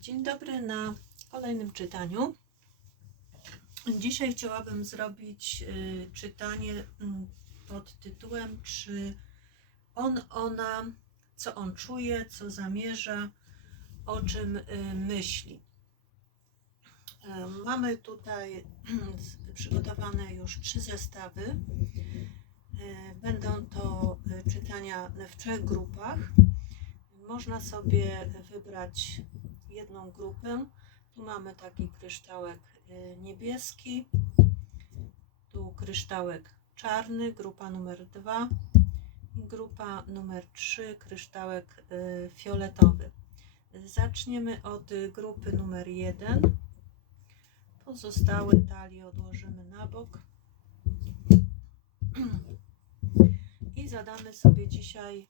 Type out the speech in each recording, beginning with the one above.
Dzień dobry na kolejnym czytaniu. Dzisiaj chciałabym zrobić czytanie pod tytułem Czy on, ona, co on czuje, co zamierza, o czym myśli. Mamy tutaj przygotowane już 3 zestawy. Będą to czytania w 3 grupach. Można sobie wybrać jedną grupę. Tu mamy taki kryształek niebieski, tu kryształek czarny, grupa numer 2 i grupa numer 3, kryształek fioletowy. Zaczniemy od grupy numer 1. Pozostałe talie odłożymy na bok i zadamy sobie dzisiaj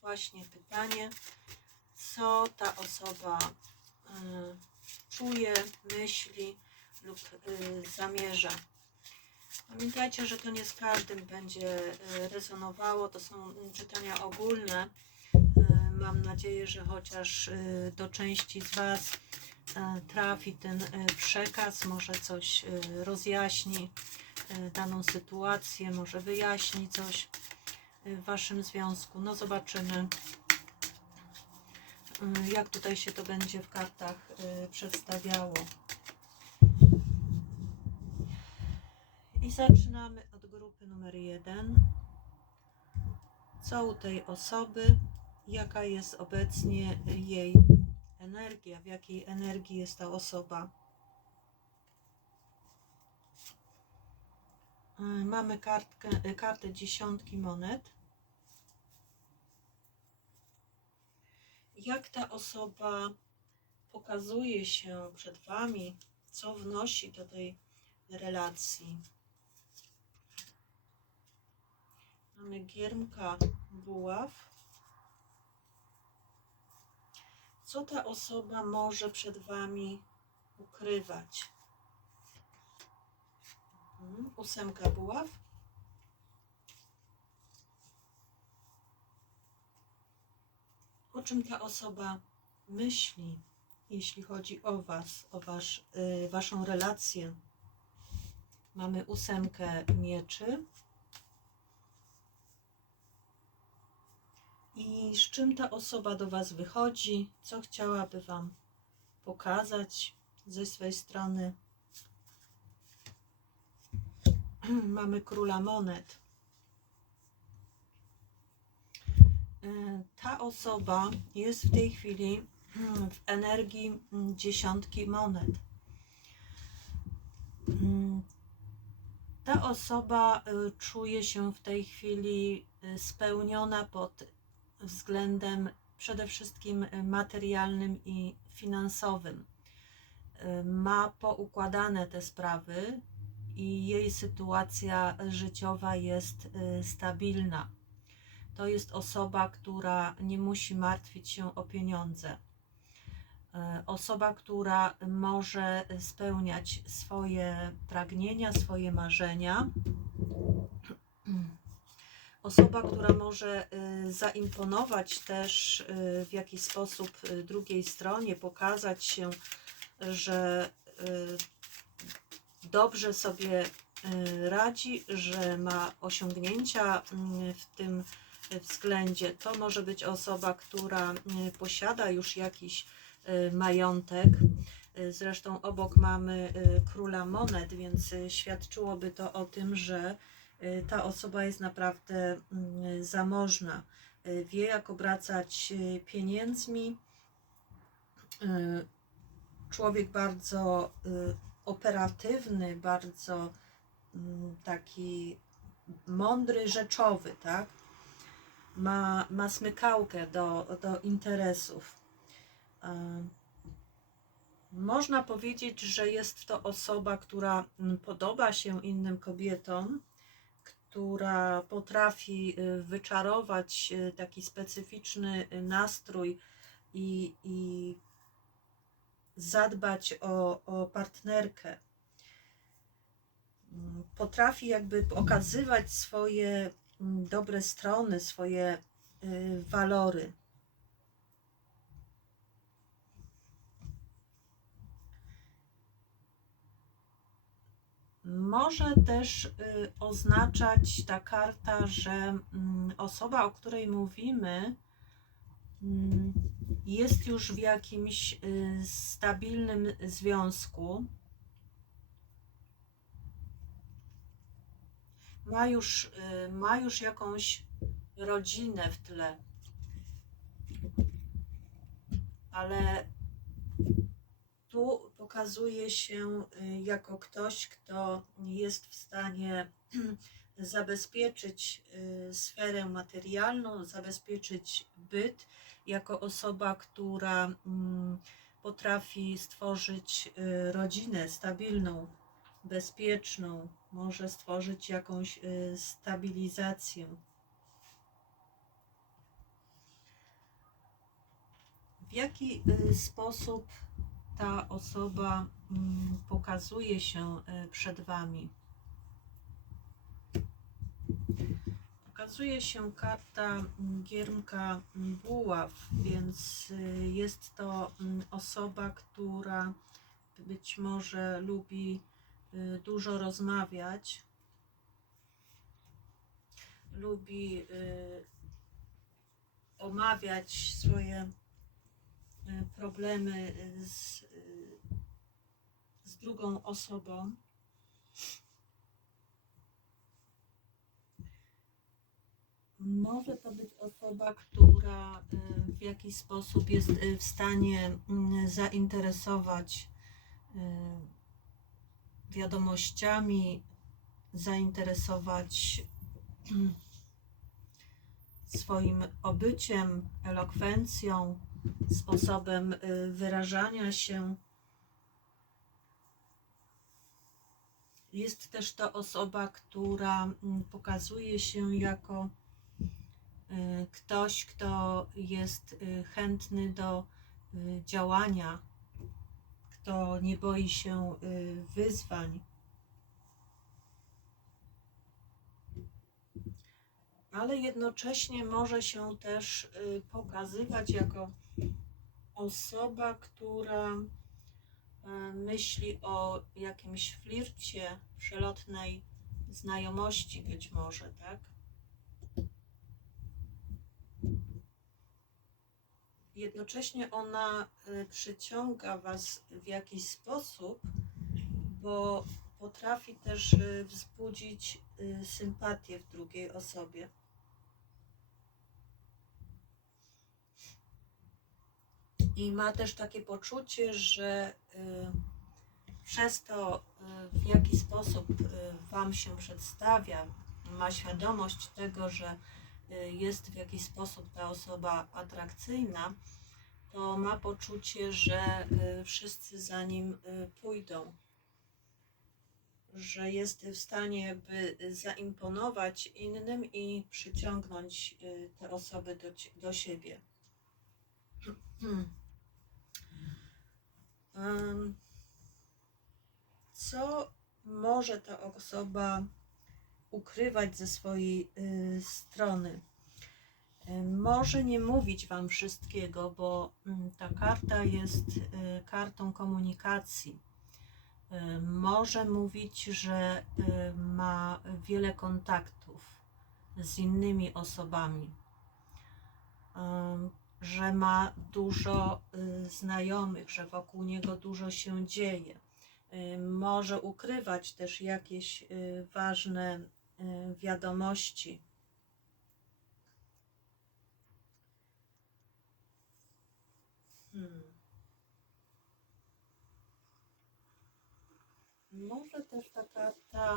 właśnie pytanie, co ta osoba czuje, myśli lub zamierza. Pamiętajcie, że to nie z każdym będzie rezonowało, to są czytania ogólne. Mam nadzieję, że chociaż do części z Was trafi ten przekaz, może coś rozjaśni daną sytuację, może wyjaśni coś w Waszym związku. No zobaczymy, jak tutaj się to będzie w kartach przedstawiało. I zaczynamy od grupy numer 1. Co u tej osoby, jaka jest obecnie jej energia, w jakiej energii jest ta osoba. Mamy kartę 10 monet. Jak ta osoba pokazuje się przed Wami, co wnosi do tej relacji. Mamy giermka buław. Co ta osoba może przed Wami ukrywać? 8 buław. O czym ta osoba myśli, jeśli chodzi o Was, o Waszą relację? Mamy 8 mieczy. I z czym ta osoba do Was wychodzi? Co chciałaby Wam pokazać ze swej strony? Mamy króla monet. Ta osoba jest w tej chwili w energii 10 monet. Ta osoba czuje się w tej chwili spełniona pod względem przede wszystkim materialnym i finansowym. Ma poukładane te sprawy i jej sytuacja życiowa jest stabilna. To jest osoba, która nie musi martwić się o pieniądze. Osoba, która może spełniać swoje pragnienia, swoje marzenia. Osoba, która może zaimponować też w jakiś sposób drugiej stronie, pokazać się, że dobrze sobie radzi, że ma osiągnięcia w tym względzie. To może być osoba, która posiada już jakiś majątek. Zresztą obok mamy króla monet, więc świadczyłoby to o tym, że ta osoba jest naprawdę zamożna. Wie, jak obracać pieniędzmi. Człowiek bardzo operatywny, bardzo taki mądry, rzeczowy, tak? Ma smykałkę do interesów. Można powiedzieć, że jest to osoba, która podoba się innym kobietom, która potrafi wyczarować taki specyficzny nastrój i zadbać o partnerkę. Potrafi jakby okazywać swoje dobre strony, swoje walory. Może też oznaczać ta karta, że osoba, o której mówimy, jest już w jakimś stabilnym związku, ma już jakąś rodzinę w tle, ale tu pokazuje się jako ktoś, kto jest w stanie zabezpieczyć sferę materialną, zabezpieczyć byt, jako osoba, która potrafi stworzyć rodzinę stabilną, bezpieczną, może stworzyć jakąś stabilizację. W jaki sposób ta osoba pokazuje się przed Wami? Pokazuje się karta giermka buław, więc jest to osoba, która być może lubi dużo rozmawiać, lubi omawiać swoje problemy z drugą osobą. Może to być osoba, która w jakiś sposób jest w stanie zainteresować wiadomościami, zainteresować swoim obyciem, elokwencją, sposobem wyrażania się. Jest też to osoba, która pokazuje się jako ktoś, kto jest chętny do działania, kto nie boi się wyzwań. Ale jednocześnie może się też pokazywać jako osoba, która myśli o jakimś flircie, przelotnej znajomości być może, tak? Jednocześnie ona przyciąga Was w jakiś sposób, bo potrafi też wzbudzić sympatię w drugiej osobie. I ma też takie poczucie, że przez to, w jaki sposób Wam się przedstawia, ma świadomość tego, że jest w jakiś sposób ta osoba atrakcyjna, to ma poczucie, że wszyscy za nim pójdą, że jest w stanie by zaimponować innym i przyciągnąć te osoby do siebie. Co może ta osoba ukrywać ze swojej strony? Może nie mówić Wam wszystkiego, bo ta karta jest kartą komunikacji. Może mówić, że ma wiele kontaktów z innymi osobami, że ma dużo znajomych, że wokół niego dużo się dzieje. Może ukrywać też jakieś ważne wiadomości. Może też ta karta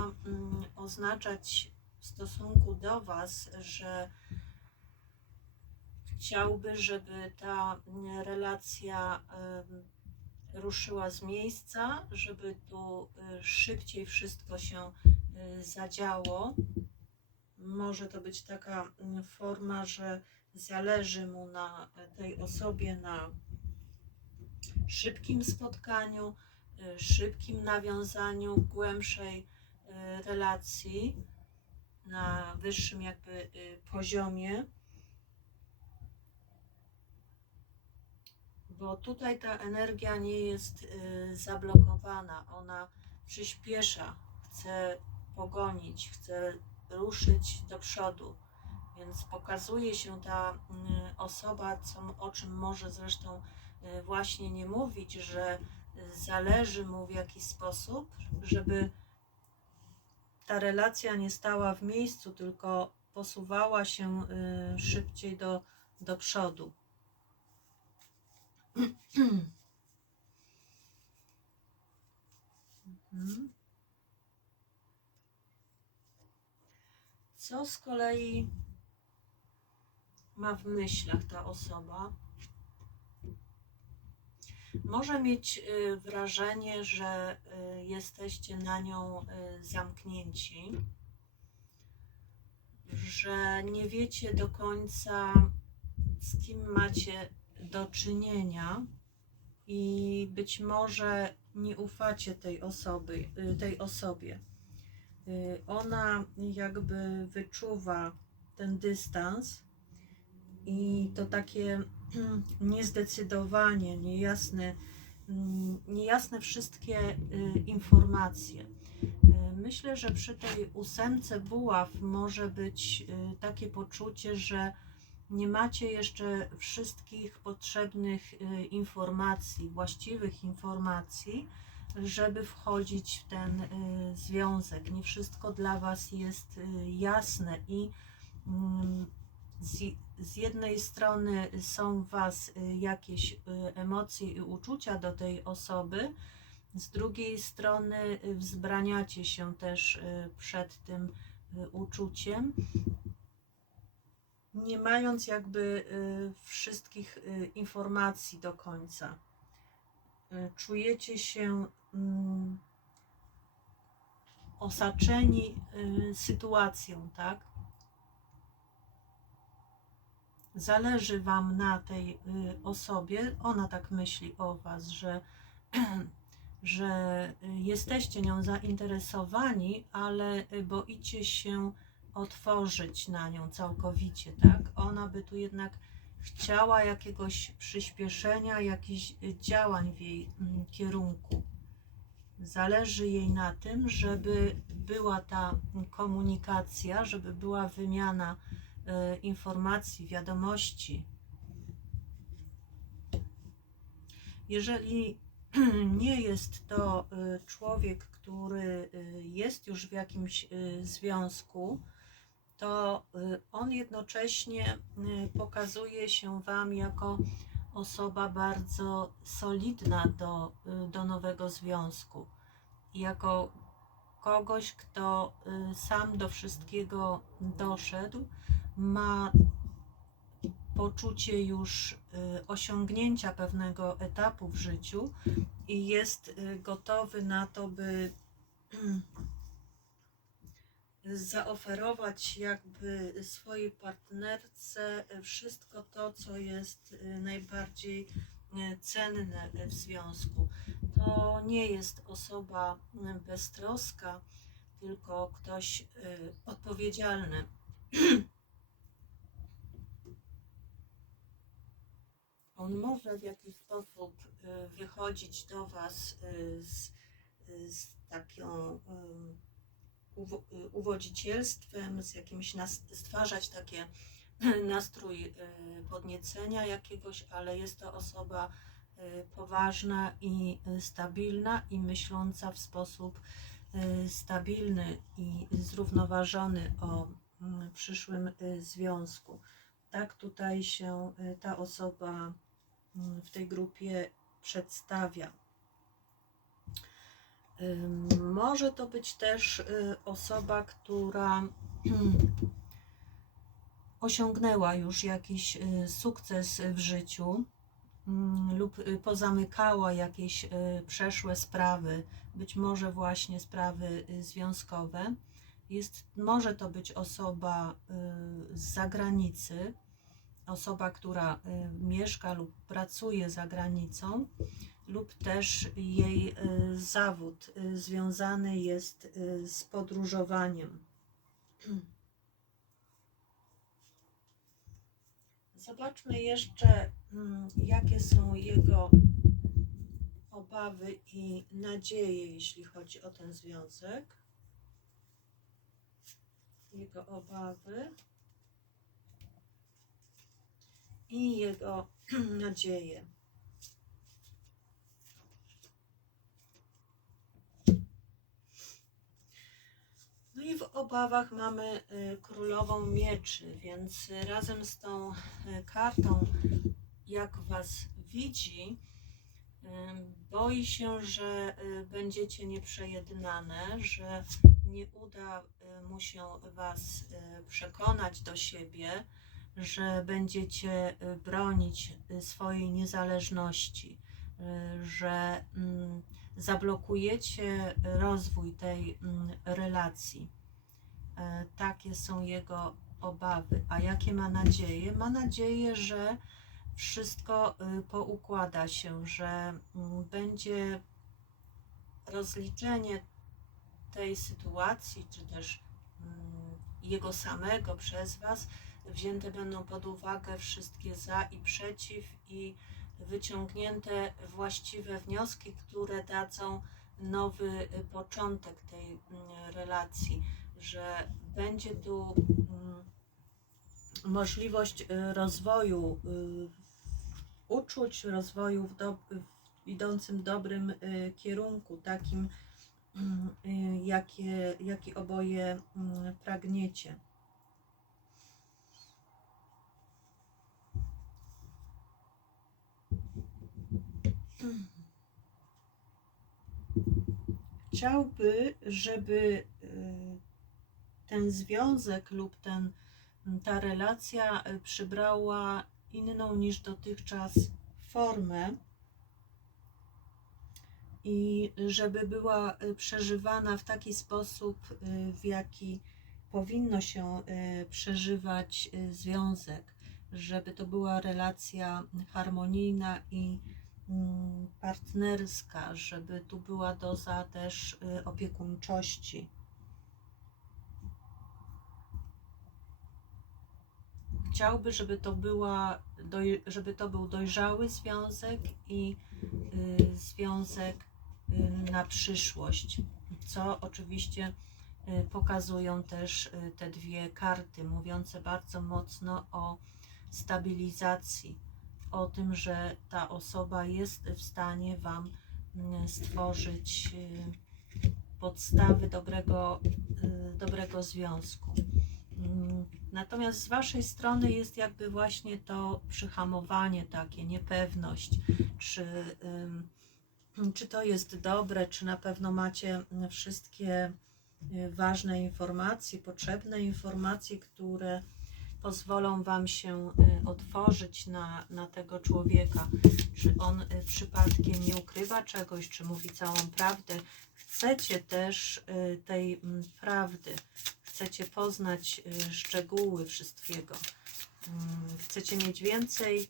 oznaczać w stosunku do Was, że chciałby, żeby ta relacja ruszyła z miejsca, żeby tu szybciej wszystko się zadziało. Może to być taka forma, że zależy mu na tej osobie, na szybkim spotkaniu, szybkim nawiązaniu głębszej relacji na wyższym jakby poziomie. Bo tutaj ta energia nie jest zablokowana, ona przyspiesza, chce pogonić, chce ruszyć do przodu. Więc pokazuje się ta osoba, o czym może zresztą właśnie nie mówić, że zależy mu w jakiś sposób, żeby ta relacja nie stała w miejscu, tylko posuwała się szybciej do przodu. Co z kolei ma w myślach ta osoba? Może mieć wrażenie, że jesteście na nią zamknięci, że nie wiecie do końca, z kim macie do czynienia i być może nie ufacie tej osobie. Ona jakby wyczuwa ten dystans i to takie niezdecydowanie, niejasne wszystkie informacje. Myślę, że przy tej 8 buław może być takie poczucie, że nie macie jeszcze wszystkich potrzebnych informacji, właściwych informacji, żeby wchodzić w ten związek. Nie wszystko dla Was jest jasne i z jednej strony są w Was jakieś emocje i uczucia do tej osoby, z drugiej strony wzbraniacie się też przed tym uczuciem, nie mając jakby wszystkich informacji do końca. Czujecie się osaczeni sytuacją, tak? Zależy Wam na tej osobie, ona tak myśli o Was, że jesteście nią zainteresowani, ale boicie się otworzyć na nią całkowicie, tak? Ona by tu jednak chciała jakiegoś przyspieszenia, jakichś działań w jej kierunku. Zależy jej na tym, żeby była ta komunikacja, żeby była wymiana informacji, wiadomości. Jeżeli nie jest to człowiek, który jest już w jakimś związku, to on jednocześnie pokazuje się Wam jako osoba bardzo solidna do nowego związku. Jako kogoś, kto sam do wszystkiego doszedł, ma poczucie już osiągnięcia pewnego etapu w życiu i jest gotowy na to, by zaoferować jakby swojej partnerce wszystko to, co jest najbardziej cenne w związku. To nie jest osoba beztroska, tylko ktoś odpowiedzialny. On może w jakiś sposób wychodzić do Was z taką uwodzicielstwem, z jakimś stwarzać takie nastrój podniecenia jakiegoś, ale jest to osoba poważna i stabilna i myśląca w sposób stabilny i zrównoważony o przyszłym związku. Tak tutaj się ta osoba w tej grupie przedstawia. Może to być też osoba, która osiągnęła już jakiś sukces w życiu lub pozamykała jakieś przeszłe sprawy, być może właśnie sprawy związkowe. Może to być osoba z zagranicy, osoba, która mieszka lub pracuje za granicą, lub też jej zawód związany jest z podróżowaniem. Zobaczmy jeszcze, jakie są jego obawy i nadzieje, jeśli chodzi o ten związek. jego obawy i jego nadzieje. No i w obawach mamy królową mieczy, więc razem z tą kartą, jak was widzi, boi się, że będziecie nieprzejednane, że nie uda mu się was przekonać do siebie, że będziecie bronić swojej niezależności, że zablokujecie rozwój tej relacji. Takie są jego obawy. A jakie ma nadzieje? Ma nadzieję, że wszystko poukłada się, że będzie rozliczenie tej sytuacji, czy też jego samego przez was. Wzięte będą pod uwagę wszystkie za i przeciw i wyciągnięte właściwe wnioski, które dadzą nowy początek tej relacji, że będzie tu możliwość rozwoju uczuć, rozwoju idącym w dobrym kierunku, takim, jaki oboje pragniecie. Chciałby, żeby ten związek lub ta relacja przybrała inną niż dotychczas formę i żeby była przeżywana w taki sposób, w jaki powinno się przeżywać związek, żeby to była relacja harmonijna i partnerska, żeby tu była doza też opiekuńczości. Chciałby, żeby to był dojrzały związek i związek na przyszłość, co oczywiście pokazują też te dwie karty, mówiące bardzo mocno o stabilizacji, o tym, że ta osoba jest w stanie wam stworzyć podstawy dobrego związku. Natomiast z waszej strony jest jakby właśnie to przyhamowanie, takie niepewność, czy to jest dobre, czy na pewno macie wszystkie ważne informacje, potrzebne informacje, które pozwolą wam się otworzyć na tego człowieka, czy on przypadkiem nie ukrywa czegoś, czy mówi całą prawdę. Chcecie też tej prawdy, chcecie poznać szczegóły wszystkiego, chcecie mieć więcej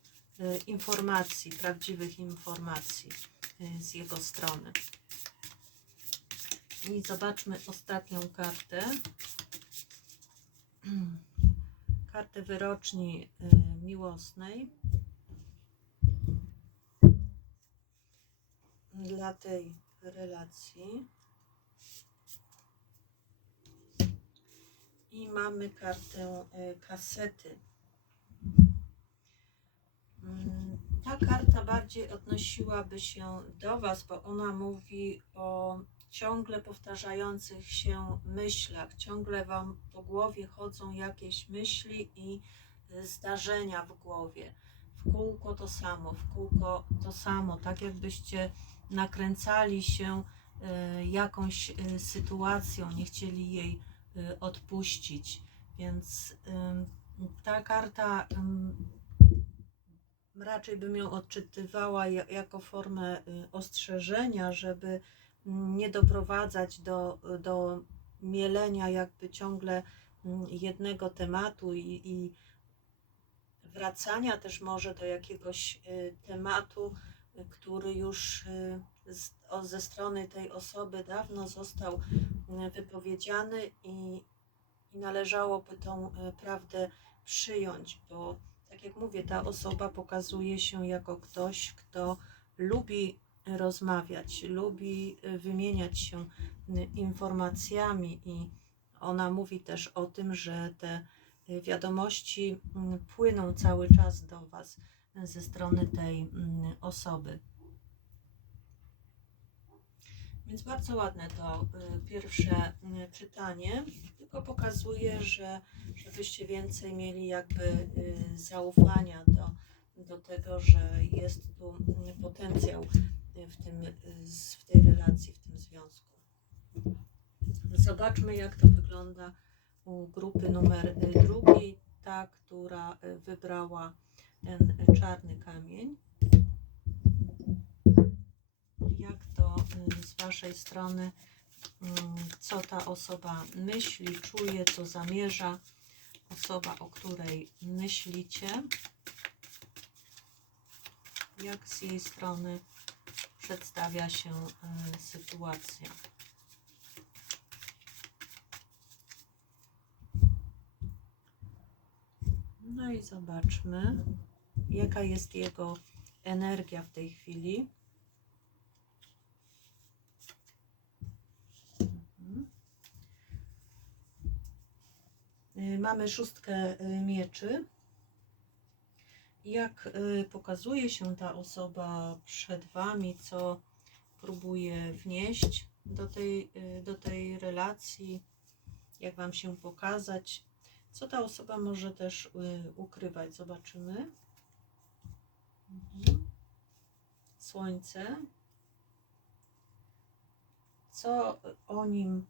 informacji, prawdziwych informacji z jego strony. I zobaczmy ostatnią kartę. Kartę wyroczni miłosnej dla tej relacji. I mamy kartę kasety. Ta karta bardziej odnosiłaby się do was, bo ona mówi o ciągle powtarzających się myślach. Ciągle wam po głowie chodzą jakieś myśli i zdarzenia w głowie. W kółko to samo, w kółko to samo. Tak jakbyście nakręcali się jakąś sytuacją, nie chcieli jej odpuścić. Więc ta karta raczej bym ją odczytywała jako formę ostrzeżenia, żeby nie doprowadzać do mielenia jakby ciągle jednego tematu i wracania też może do jakiegoś tematu, który już ze strony tej osoby dawno został wypowiedziany i należałoby tą prawdę przyjąć, bo tak jak mówię, ta osoba pokazuje się jako ktoś, kto lubi rozmawiać, lubi wymieniać się informacjami i ona mówi też o tym, że te wiadomości płyną cały czas do Was ze strony tej osoby. Więc bardzo ładne to pierwsze czytanie, tylko pokazuje, że żebyście więcej mieli jakby zaufania do tego, że jest tu potencjał w tej relacji, w tym związku. Zobaczmy, jak to wygląda u grupy numer 2, ta, która wybrała ten czarny kamień. Jak to z Waszej strony, co ta osoba myśli, czuje, co zamierza, osoba, o której myślicie, jak z jej strony przedstawia się sytuacja. No i zobaczmy, jaka jest jego energia w tej chwili. Mamy 6 mieczy. Jak pokazuje się ta osoba przed Wami, co próbuje wnieść do tej relacji, jak Wam się pokazać, co ta osoba może też ukrywać. Zobaczymy. Słońce. Co o nim,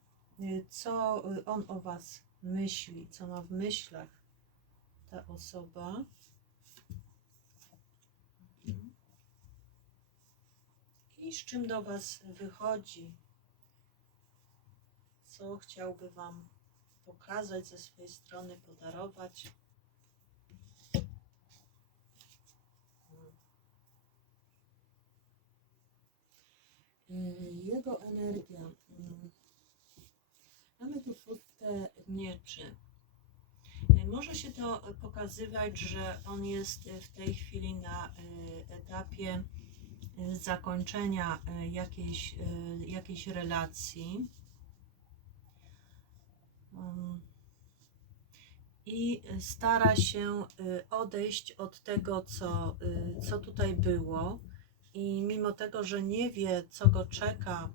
co on o Was myśli, co ma w myślach ta osoba. I z czym do Was wychodzi, co chciałby Wam pokazać ze swojej strony, podarować. Jego energia. Mamy tu 6 mieczy. Może się to pokazywać, że on jest w tej chwili na etapie zakończenia jakiejś relacji. I stara się odejść od tego, co tutaj było. I mimo tego, że nie wie, co go czeka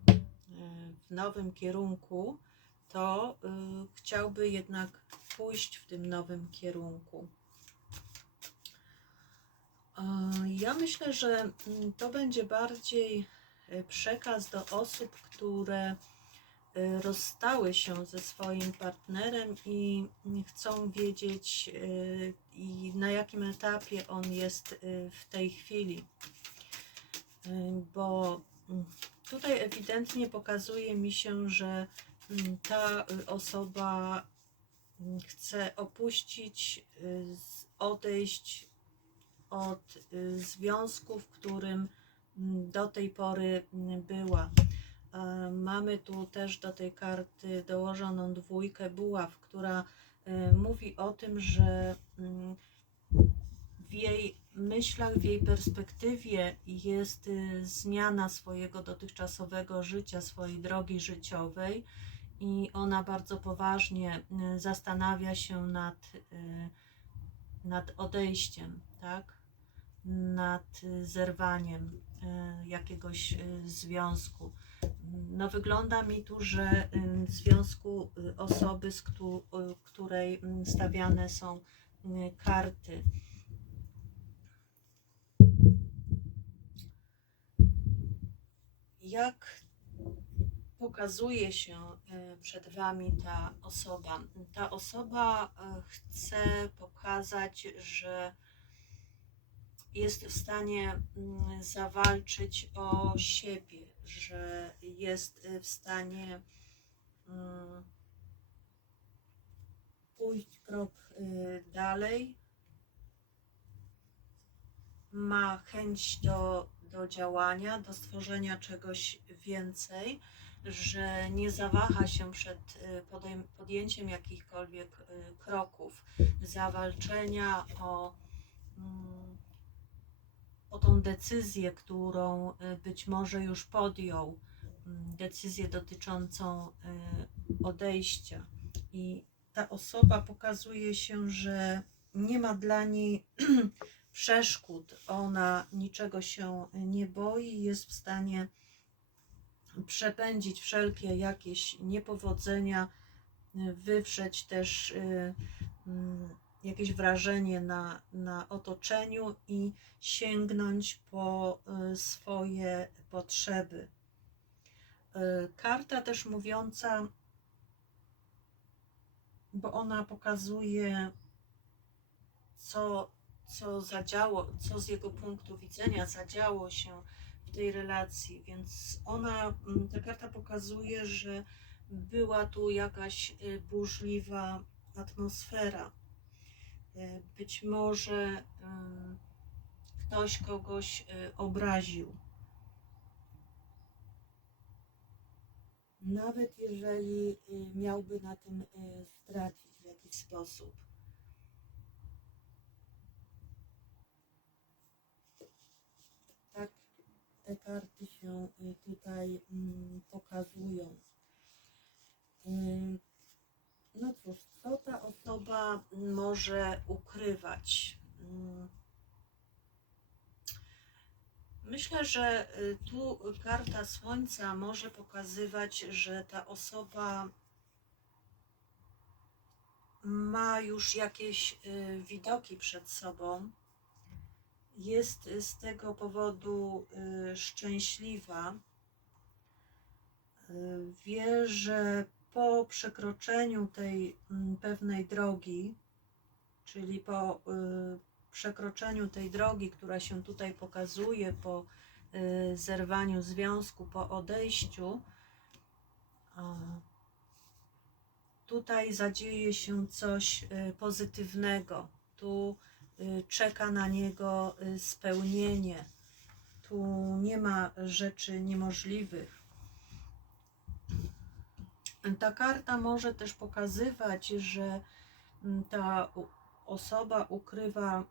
w nowym kierunku, to chciałby jednak pójść w tym nowym kierunku. Ja myślę, że to będzie bardziej przekaz do osób, które rozstały się ze swoim partnerem i chcą wiedzieć, na jakim etapie on jest w tej chwili. Bo tutaj ewidentnie pokazuje mi się, że ta osoba chce opuścić, odejść od związku, w którym do tej pory była. Mamy tu też do tej karty dołożoną 2 buław, która mówi o tym, że w jej myślach, w jej perspektywie jest zmiana swojego dotychczasowego życia, swojej drogi życiowej i ona bardzo poważnie zastanawia się nad odejściem, tak? Nad zerwaniem jakiegoś związku. No wygląda mi tu, że w związku osoby, z której stawiane są karty. Jak pokazuje się przed Wami ta osoba? Ta osoba chce pokazać, że jest w stanie zawalczyć o siebie, że jest w stanie pójść krok dalej, ma chęć do działania, do stworzenia czegoś więcej, że nie zawaha się przed podjęciem jakichkolwiek kroków, zawalczenia o tą decyzję, którą być może już podjął, decyzję dotyczącą odejścia. I ta osoba pokazuje się, że nie ma dla niej przeszkód, ona niczego się nie boi, jest w stanie przepędzić wszelkie jakieś niepowodzenia, wywrzeć też jakieś wrażenie na otoczeniu i sięgnąć po swoje potrzeby. Karta też mówiąca, bo ona pokazuje, co co z jego punktu widzenia zadziało się w tej relacji, więc ta karta pokazuje, że była tu jakaś burzliwa atmosfera. Być może ktoś kogoś obraził. Nawet jeżeli miałby na tym stracić w jakiś sposób. Tak te karty się tutaj pokazują. No cóż, co ta osoba może ukrywać? Myślę, że tu karta Słońca może pokazywać, że ta osoba ma już jakieś widoki przed sobą, jest z tego powodu szczęśliwa, wie, że po przekroczeniu tej pewnej drogi, czyli po przekroczeniu tej drogi, która się tutaj pokazuje, po zerwaniu związku, po odejściu, tutaj zadzieje się coś pozytywnego. Tu czeka na niego spełnienie. Tu nie ma rzeczy niemożliwych. Ta karta może też pokazywać, że ta osoba ukrywa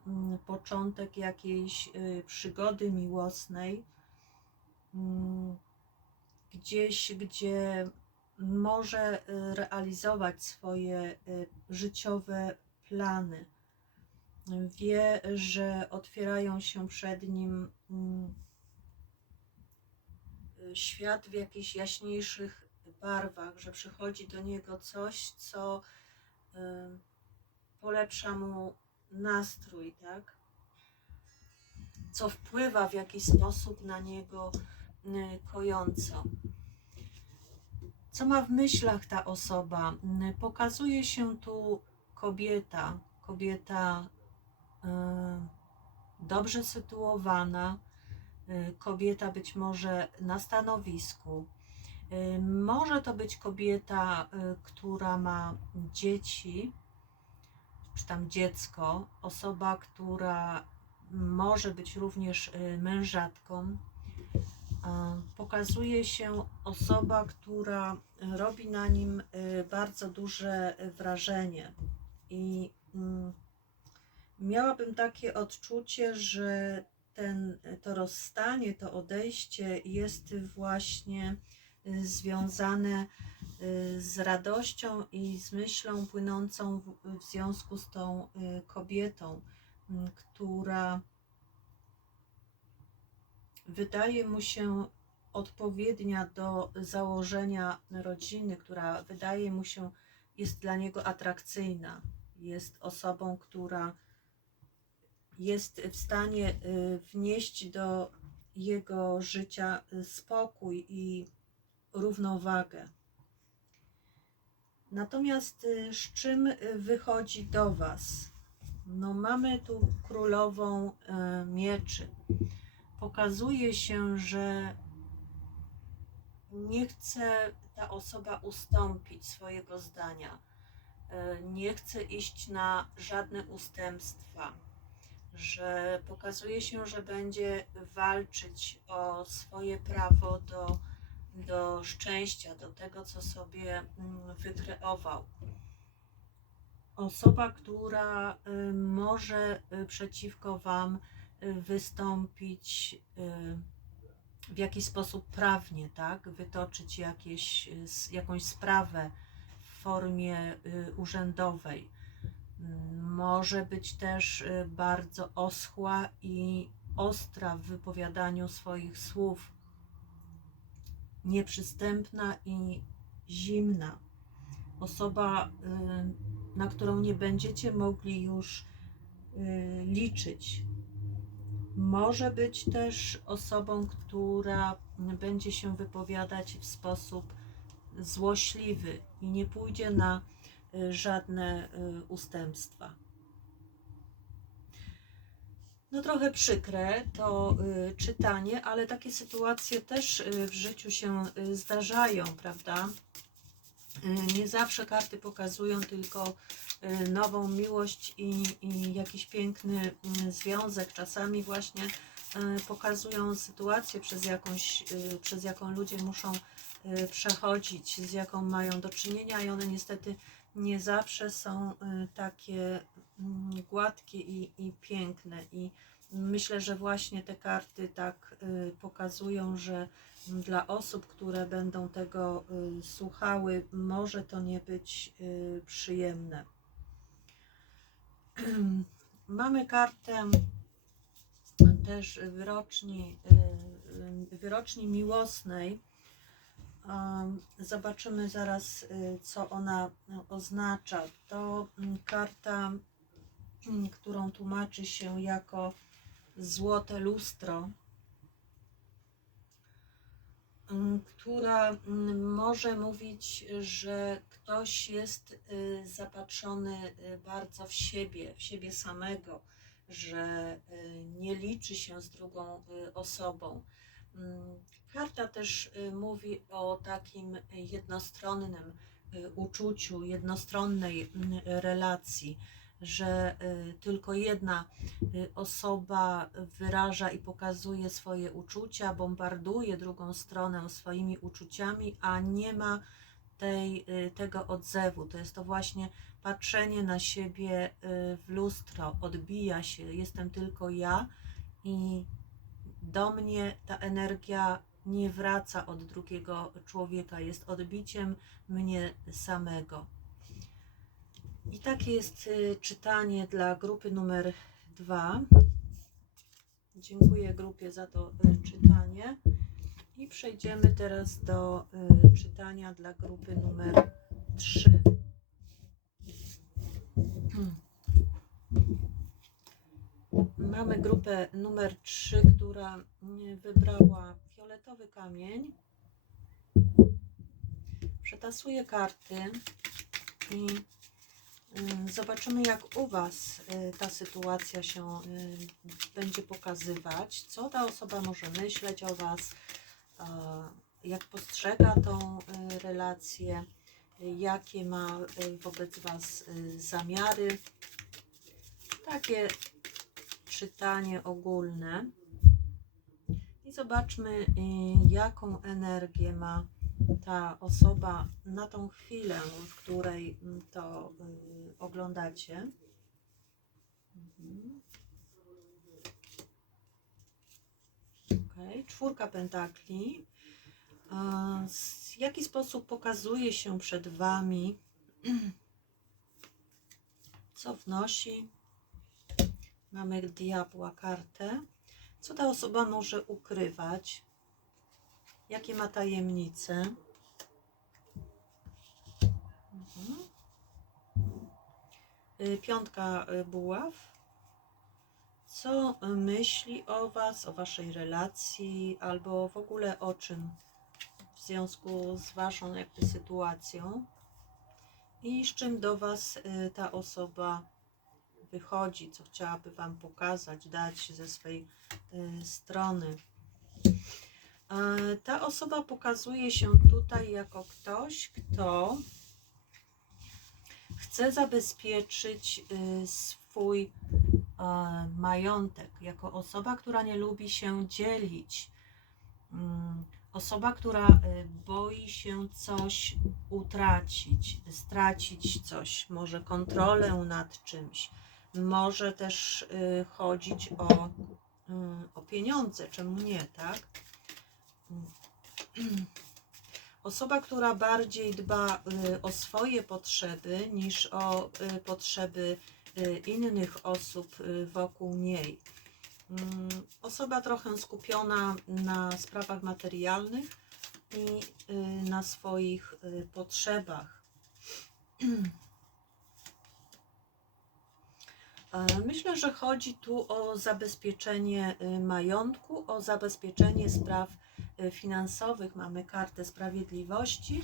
początek jakiejś przygody miłosnej, gdzieś, gdzie może realizować swoje życiowe plany. Wie, że otwierają się przed nim świat w jakichś jaśniejszych barwach, że przychodzi do niego coś, co polepsza mu nastrój, tak? Co wpływa w jakiś sposób na niego kojąco. Co ma w myślach ta osoba? Pokazuje się tu kobieta dobrze sytuowana, kobieta być może na stanowisku. Może to być kobieta, która ma dzieci, czy tam dziecko, osoba, która może być również mężatką. Pokazuje się osoba, która robi na nim bardzo duże wrażenie i miałabym takie odczucie, że to rozstanie, to odejście jest właśnie związane z radością i z myślą płynącą w związku z tą kobietą, która wydaje mu się odpowiednia do założenia rodziny, która wydaje mu się, jest dla niego atrakcyjna. Jest osobą, która jest w stanie wnieść do jego życia spokój i równowagę. Natomiast z czym wychodzi do Was? No, mamy tu królową mieczy. Pokazuje się, że nie chce ta osoba ustąpić swojego zdania. Nie chce iść na żadne ustępstwa. Że pokazuje się, że będzie walczyć o swoje prawo do szczęścia, do tego, co sobie wykreował. Osoba, która może przeciwko Wam wystąpić w jakiś sposób prawnie, tak? Wytoczyć jakąś sprawę w formie urzędowej. Może być też bardzo oschła i ostra w wypowiadaniu swoich słów, nieprzystępna i zimna. Osoba, na którą nie będziecie mogli już liczyć. Może być też osobą, która będzie się wypowiadać w sposób złośliwy i nie pójdzie na żadne ustępstwa. No trochę przykre to czytanie, ale takie sytuacje też w życiu się zdarzają, prawda? Nie zawsze karty pokazują tylko nową miłość i jakiś piękny związek. Czasami właśnie pokazują sytuację, przez jaką ludzie muszą przechodzić, z jaką mają do czynienia, i one niestety nie zawsze są takie gładkie i piękne. I myślę, że właśnie te karty tak pokazują, że dla osób, które będą tego słuchały, może to nie być przyjemne. Mamy kartę też wyroczni miłosnej. Zobaczymy zaraz, co ona oznacza. To karta, którą tłumaczy się jako złote lustro, która może mówić, że ktoś jest zapatrzony bardzo w siebie samego, że nie liczy się z drugą osobą. Karta też mówi o takim jednostronnym uczuciu, jednostronnej relacji, że tylko jedna osoba wyraża i pokazuje swoje uczucia, bombarduje drugą stronę swoimi uczuciami, a nie ma tego odzewu. To jest to właśnie patrzenie na siebie w lustro, odbija się, jestem tylko ja i do mnie ta energia nie wraca od drugiego człowieka, jest odbiciem mnie samego. I takie jest czytanie dla grupy numer 2. Dziękuję grupie za to czytanie. I przejdziemy teraz do czytania dla grupy numer 3. Mamy grupę numer 3, która wybrała fioletowy kamień. Przetasuję karty i zobaczymy, jak u Was ta sytuacja się będzie pokazywać, co ta osoba może myśleć o Was, jak postrzega tą relację, jakie ma wobec Was zamiary. Takie czytanie ogólne. I zobaczmy, jaką energię ma ta osoba na tą chwilę, w której to oglądacie. Okay. 4 pentakli. W jaki sposób pokazuje się przed Wami? Co wnosi? Mamy diabła kartę. Co ta osoba może ukrywać? Jakie ma tajemnice? Piątka buław. Co myśli o Was, o Waszej relacji, albo w ogóle o czym w związku z Waszą jakby sytuacją? I z czym do Was ta osoba wychodzi, co chciałaby Wam pokazać, dać ze swej strony. Ta osoba pokazuje się tutaj jako ktoś, kto chce zabezpieczyć swój majątek, jako osoba, która nie lubi się dzielić, osoba, która boi się coś utracić, stracić coś, może kontrolę nad czymś, może też chodzić o pieniądze, czemu nie, tak? Osoba, która bardziej dba o swoje potrzeby niż o potrzeby innych osób wokół niej. Osoba trochę skupiona na sprawach materialnych i na swoich potrzebach. Myślę, że chodzi tu o zabezpieczenie majątku, o zabezpieczenie spraw finansowych. Mamy kartę sprawiedliwości,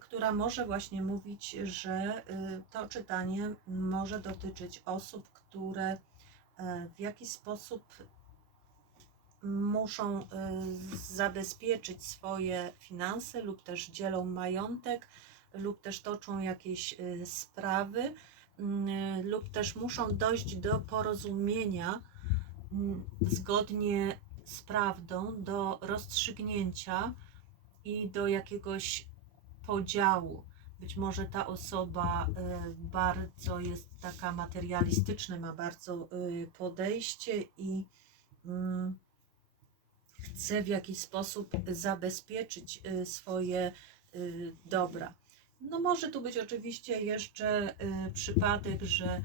która może właśnie mówić, że to czytanie może dotyczyć osób, które w jakiś sposób muszą zabezpieczyć swoje finanse lub też dzielą majątek, lub też toczą jakieś sprawy, lub też muszą dojść do porozumienia zgodnie z prawdą, do rozstrzygnięcia i do jakiegoś podziału. Być może ta osoba bardzo jest taka materialistyczna, ma bardzo podejście i chce w jakiś sposób zabezpieczyć swoje dobra. No może tu być oczywiście jeszcze przypadek, że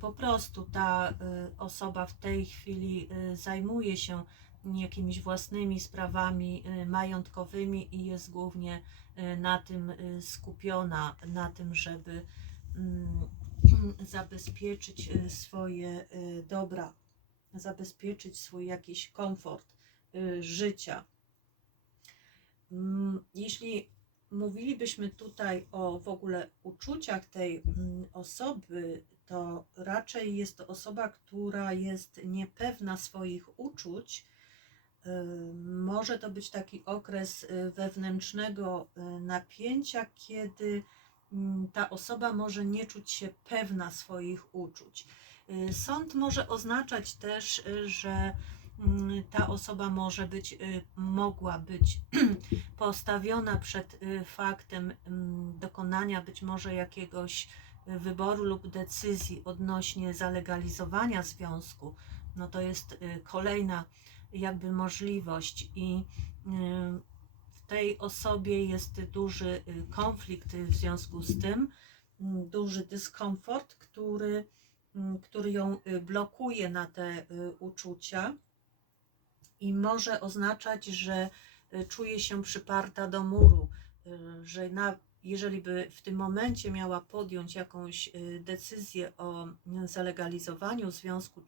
po prostu ta osoba w tej chwili zajmuje się jakimiś własnymi sprawami majątkowymi i jest głównie na tym skupiona, na tym, żeby zabezpieczyć swoje dobra, zabezpieczyć swój jakiś komfort życia. Jeśli mówilibyśmy tutaj o w ogóle uczuciach tej osoby, to raczej jest to osoba, która jest niepewna swoich uczuć. Może to być taki okres wewnętrznego napięcia, kiedy ta osoba może nie czuć się pewna swoich uczuć. Sąd może oznaczać też, że ta osoba mogła być postawiona przed faktem dokonania być może jakiegoś wyboru lub decyzji odnośnie zalegalizowania związku. No to jest kolejna jakby możliwość i w tej osobie jest duży konflikt w związku z tym, duży dyskomfort, który ją blokuje na te uczucia i może oznaczać, że czuje się przyparta do muru, że jeżeli by w tym momencie miała podjąć jakąś decyzję o zalegalizowaniu związku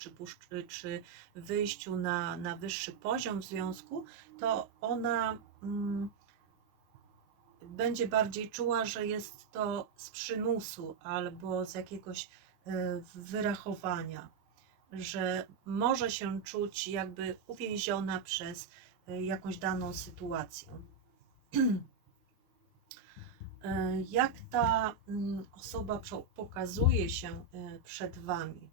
czy wyjściu na wyższy poziom w związku, to ona będzie bardziej czuła, że jest to z przymusu albo z jakiegoś wyrachowania, że może się czuć jakby uwięziona przez jakąś daną sytuację. Jak ta osoba pokazuje się przed Wami?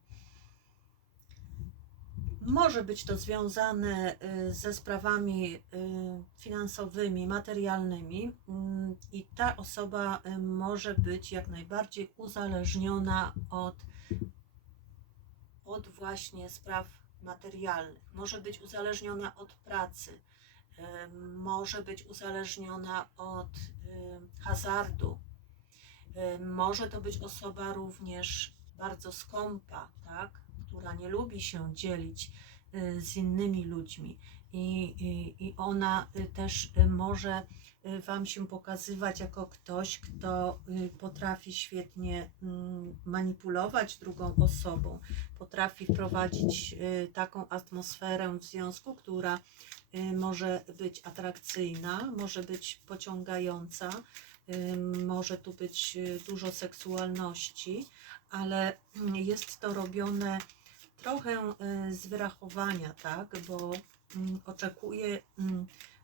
Może być to związane ze sprawami finansowymi, materialnymi i ta osoba może być jak najbardziej uzależniona od właśnie spraw materialnych. Może być uzależniona od pracy, może być uzależniona od hazardu. Może to być osoba również bardzo skąpa, tak? Która nie lubi się dzielić z innymi ludźmi i ona też może Wam się pokazywać jako ktoś, kto potrafi świetnie manipulować drugą osobą, potrafi wprowadzić taką atmosferę w związku, która może być atrakcyjna, może być pociągająca, może tu być dużo seksualności, ale jest to robione trochę z wyrachowania, tak, bo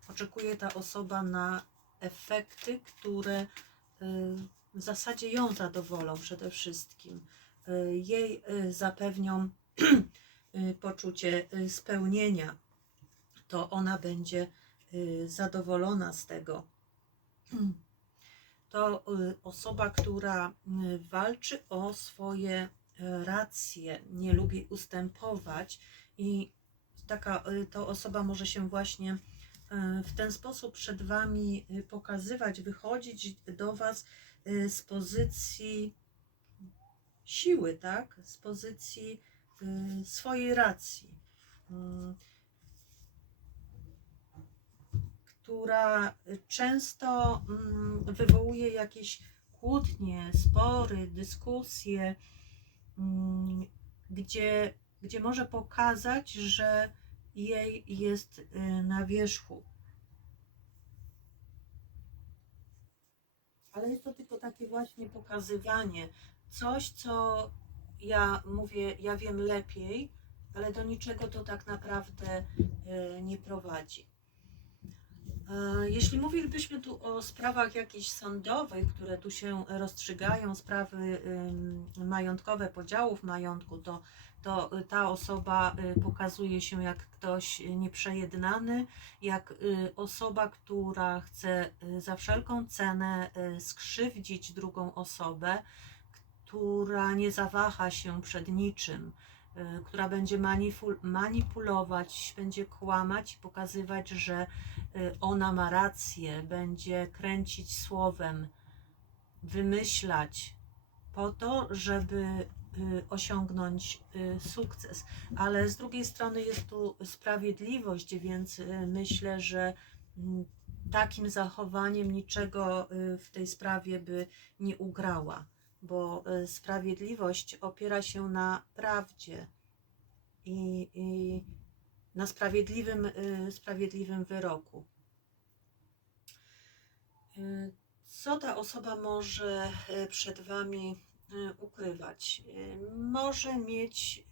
oczekuje ta osoba na efekty, które w zasadzie ją zadowolą przede wszystkim. Jej zapewnią poczucie spełnienia, to ona będzie zadowolona z tego. To osoba, która walczy o swoje racje, nie lubi ustępować i to osoba może się właśnie w ten sposób przed Wami pokazywać, wychodzić do Was z pozycji siły, tak? Z pozycji swojej racji, która często wywołuje jakieś kłótnie, spory, dyskusje, gdzie może pokazać, że jej jest na wierzchu. Ale jest to tylko takie właśnie pokazywanie. Coś, co ja mówię, ja wiem lepiej, ale do niczego to tak naprawdę nie prowadzi. Jeśli mówilibyśmy tu o sprawach jakichś sądowych, które tu się rozstrzygają, sprawy majątkowe, podziałów majątku, to ta osoba pokazuje się jak ktoś nieprzejednany, jak osoba, która chce za wszelką cenę skrzywdzić drugą osobę, która nie zawaha się przed niczym, która będzie manipulować, będzie kłamać i pokazywać, że ona ma rację, będzie kręcić słowem, wymyślać po to, żeby osiągnąć sukces. Ale z drugiej strony jest tu sprawiedliwość, więc myślę, że takim zachowaniem niczego w tej sprawie by nie ugrała, bo sprawiedliwość opiera się na prawdzie i na sprawiedliwym wyroku. Co ta osoba może przed Wami ukrywać? Może mieć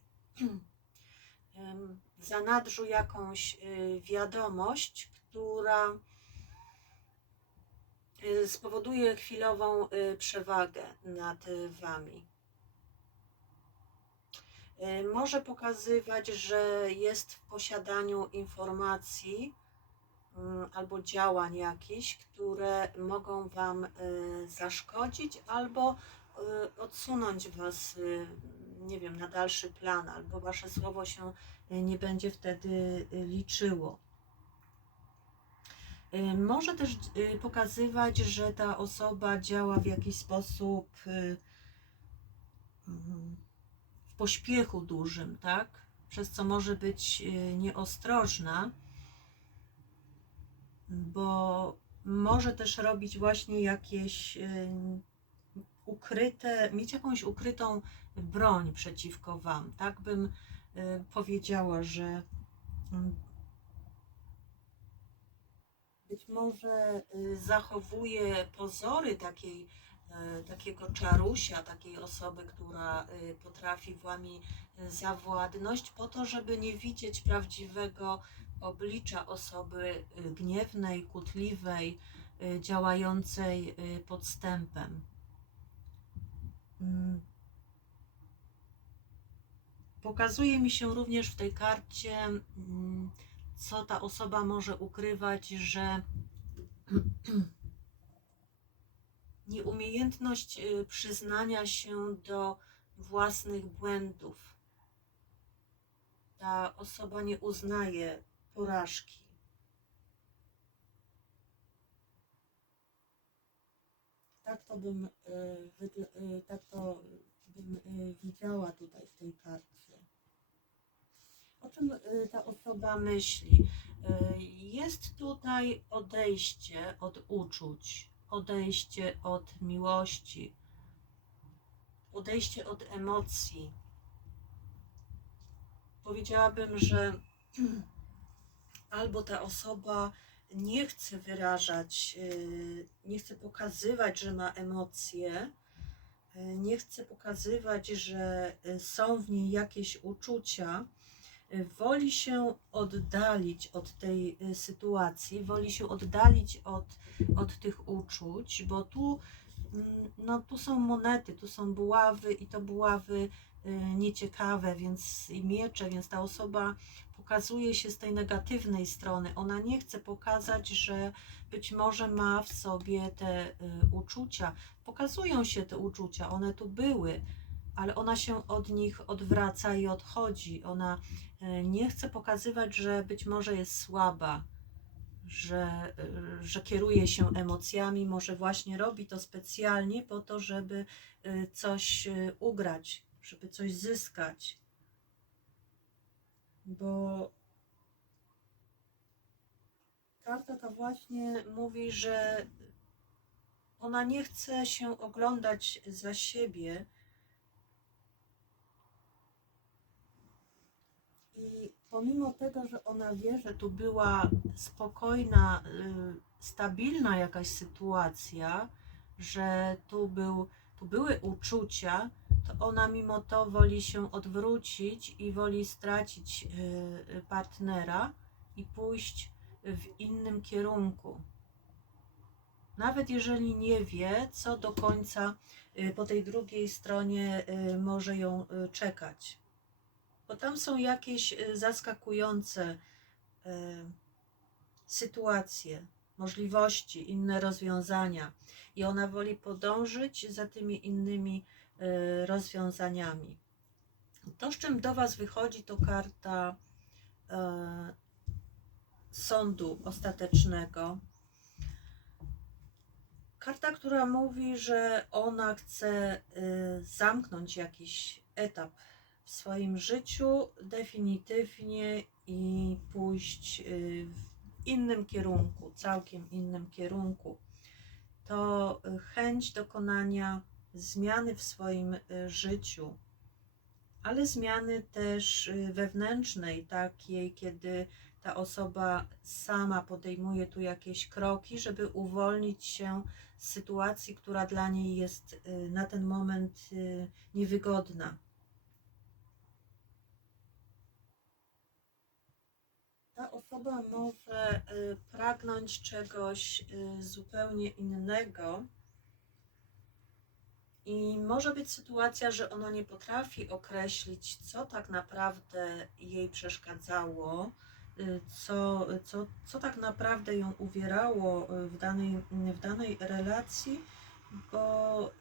w zanadrzu jakąś wiadomość, która spowoduje chwilową przewagę nad Wami. Może pokazywać, że jest w posiadaniu informacji albo działań jakichś, które mogą Wam zaszkodzić albo odsunąć Was, nie wiem, na dalszy plan, albo Wasze słowo się nie będzie wtedy liczyło. Może też pokazywać, że ta osoba działa w jakiś sposób w pośpiechu dużym, tak? Przez co może być nieostrożna, bo może też robić właśnie jakieś mieć jakąś ukrytą broń przeciwko Wam. Tak bym powiedziała, że być może zachowuje pozory takiego czarusia, takiej osoby, która potrafi Wami zawładnąć, po to, żeby nie widzieć prawdziwego oblicza osoby gniewnej, kłótliwej, działającej podstępem. Pokazuje mi się również w tej karcie, co ta osoba może ukrywać, że nieumiejętność przyznania się do własnych błędów. Ta osoba nie uznaje porażki. Tak to bym widziała tutaj w tej karcie. O czym ta osoba myśli? Jest tutaj odejście od uczuć, odejście od miłości, odejście od emocji. Powiedziałabym, że albo ta osoba nie chce wyrażać, nie chce pokazywać, że ma emocje, nie chce pokazywać, że są w niej jakieś uczucia, woli się oddalić od tej sytuacji, woli się oddalić od tych uczuć, bo tu są monety, tu są buławy i to buławy nieciekawe, więc i miecze, więc ta osoba pokazuje się z tej negatywnej strony. Ona nie chce pokazać, że być może ma w sobie te uczucia. Pokazują się te uczucia, one tu były, ale ona się od nich odwraca i odchodzi. Ona nie chce pokazywać, że być może jest słaba. że kieruje się emocjami, może właśnie robi to specjalnie po to, żeby coś ugrać, żeby coś zyskać. Bo karta ta właśnie mówi, że ona nie chce się oglądać za siebie i pomimo tego, że ona wie, że tu była spokojna, stabilna jakaś sytuacja, że tu były uczucia, to ona mimo to woli się odwrócić i woli stracić partnera i pójść w innym kierunku. Nawet jeżeli nie wie, co do końca po tej drugiej stronie może ją czekać. Bo tam są jakieś zaskakujące sytuacje, możliwości, inne rozwiązania i ona woli podążyć za tymi innymi rozwiązaniami. To, z czym do Was wychodzi, to karta sądu ostatecznego. Karta, która mówi, że ona chce zamknąć jakiś etap w swoim życiu definitywnie i pójść w innym kierunku, całkiem innym kierunku. To chęć dokonania zmiany w swoim życiu, ale zmiany też wewnętrznej, takiej, kiedy ta osoba sama podejmuje tu jakieś kroki, żeby uwolnić się z sytuacji, która dla niej jest na ten moment niewygodna. Ta osoba może pragnąć czegoś zupełnie innego i może być sytuacja, że ona nie potrafi określić, co tak naprawdę jej przeszkadzało, co tak naprawdę ją uwierało w danej relacji, bo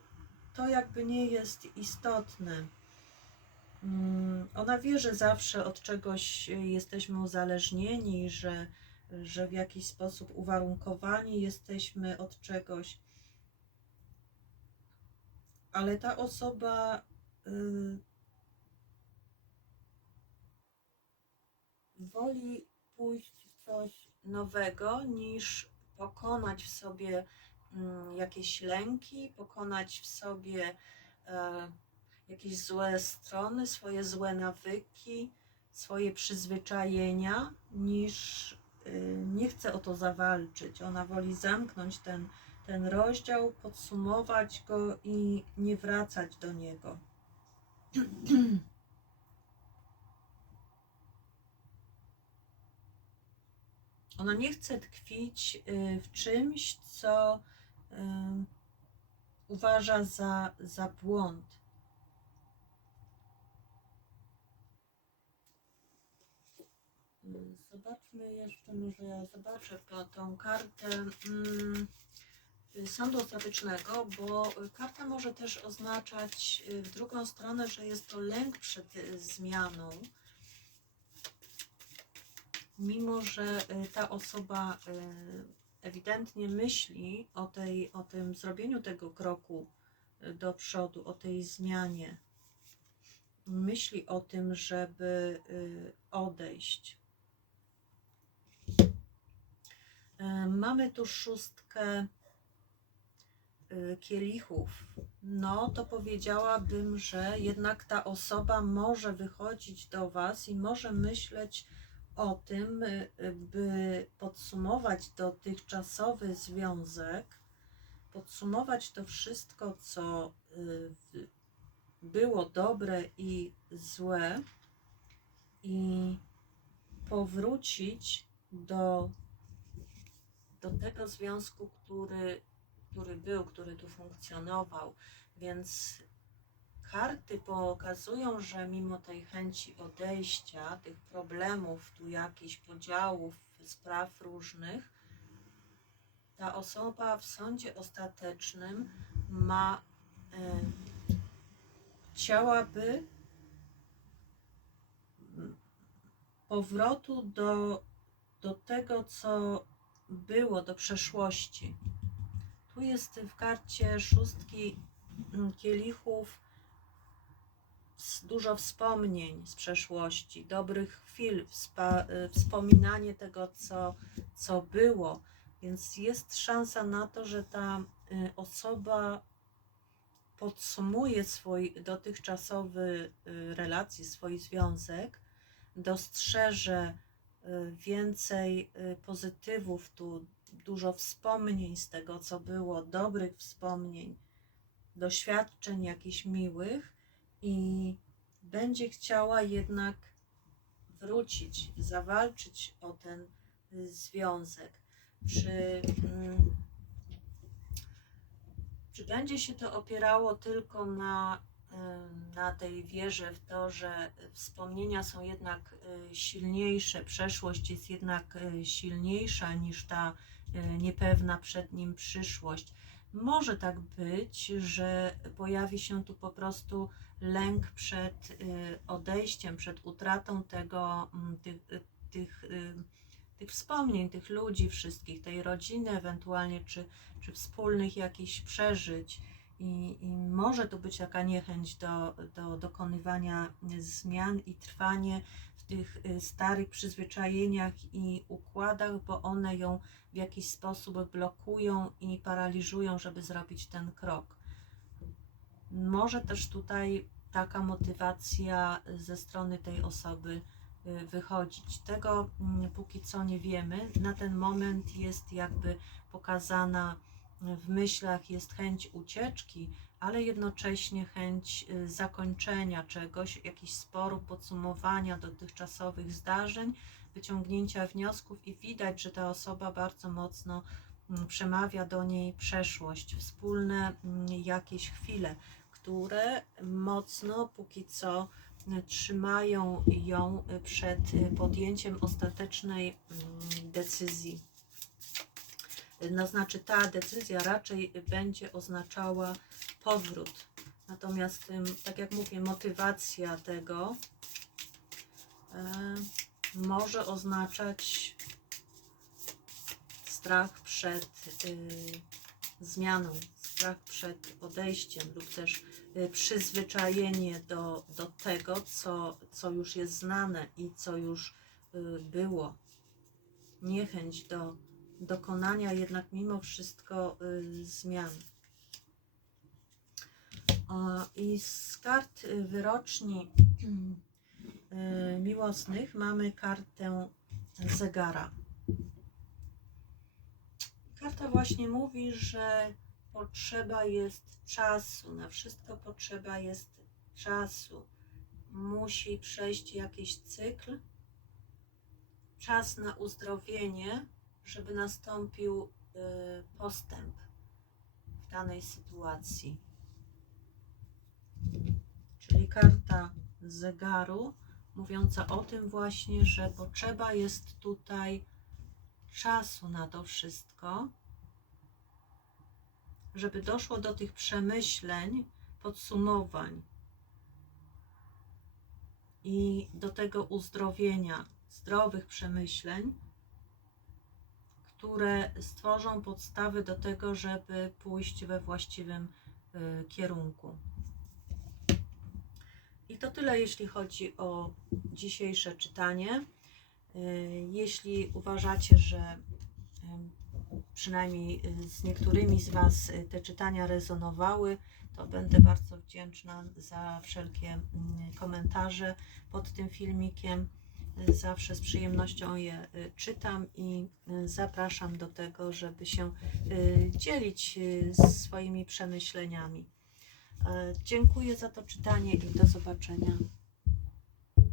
to jakby nie jest istotne. Ona wie, że zawsze od czegoś jesteśmy uzależnieni, że w jakiś sposób uwarunkowani jesteśmy od czegoś, ale ta osoba woli pójść w coś nowego, niż pokonać w sobie jakieś lęki, pokonać w sobie jakieś złe strony, swoje złe nawyki, swoje przyzwyczajenia, niż nie chce o to zawalczyć. Ona woli zamknąć ten rozdział, podsumować go i nie wracać do niego. Ona nie chce tkwić w czymś, co uważa za błąd. Zobaczmy jeszcze, może ja zobaczę tą kartę sądu ostatecznego, bo karta może też oznaczać w drugą stronę, że jest to lęk przed zmianą, mimo że ta osoba ewidentnie myśli o tym zrobieniu tego kroku do przodu, o tej zmianie. Myśli o tym, żeby odejść. Mamy tu 6 kielichów. No to powiedziałabym, że jednak ta osoba może wychodzić do Was i może myśleć o tym, by podsumować dotychczasowy związek, podsumować to wszystko, co było dobre i złe i powrócić do tego związku, który tu funkcjonował. Więc karty pokazują, że mimo tej chęci odejścia, tych problemów, tu jakichś podziałów, spraw różnych, ta osoba w sądzie ostatecznym chciałaby powrotu do tego, co było, do przeszłości. Tu jest w karcie szóstki kielichów dużo wspomnień z przeszłości, dobrych chwil, wspominanie tego, co było. Więc jest szansa na to, że ta osoba podsumuje swój dotychczasowy relacji, swój związek, dostrzeże więcej pozytywów tu, dużo wspomnień z tego, co było, dobrych wspomnień, doświadczeń jakichś miłych i będzie chciała jednak wrócić, zawalczyć o ten związek. Czy będzie się to opierało tylko na tej wierze w to, że wspomnienia są jednak silniejsze, przeszłość jest jednak silniejsza niż ta niepewna przed nim przyszłość? Może tak być, że pojawi się tu po prostu lęk przed odejściem, przed utratą tych wspomnień, tych ludzi wszystkich, tej rodziny ewentualnie, czy wspólnych jakichś przeżyć. I może to być taka niechęć do dokonywania zmian i trwanie w tych starych przyzwyczajeniach i układach, bo one ją w jakiś sposób blokują i paraliżują, żeby zrobić ten krok. Może też tutaj taka motywacja ze strony tej osoby wychodzić. Tego póki co nie wiemy. Na ten moment jest jakby pokazana w myślach, jest chęć ucieczki, ale jednocześnie chęć zakończenia czegoś, jakichś sporów, podsumowania dotychczasowych zdarzeń, wyciągnięcia wniosków i widać, że ta osoba bardzo mocno przemawia do niej przeszłość, wspólne jakieś chwile, które mocno póki co trzymają ją przed podjęciem ostatecznej decyzji. No znaczy ta decyzja raczej będzie oznaczała powrót. Natomiast, tak jak mówię, motywacja tego może oznaczać strach przed zmianą, strach przed odejściem lub też przyzwyczajenie do tego, co już jest znane i co już było. Niechęć do dokonania jednak mimo wszystko zmian. I z kart wyroczni miłosnych mamy kartę zegara. Karta właśnie mówi, że potrzeba jest czasu, na wszystko potrzeba jest czasu. Musi przejść jakiś cykl, czas na uzdrowienie, żeby nastąpił postęp w danej sytuacji. Czyli karta zegaru mówiąca o tym właśnie, że potrzeba jest tutaj czasu na to wszystko, żeby doszło do tych przemyśleń, podsumowań i do tego uzdrowienia, zdrowych przemyśleń, które stworzą podstawy do tego, żeby pójść we właściwym kierunku. I to tyle, jeśli chodzi o dzisiejsze czytanie. Jeśli uważacie, że przynajmniej z niektórymi z Was te czytania rezonowały, to będę bardzo wdzięczna za wszelkie komentarze pod tym filmikiem. Zawsze z przyjemnością je czytam i zapraszam do tego, żeby się dzielić swoimi przemyśleniami. Dziękuję za to czytanie i do zobaczenia.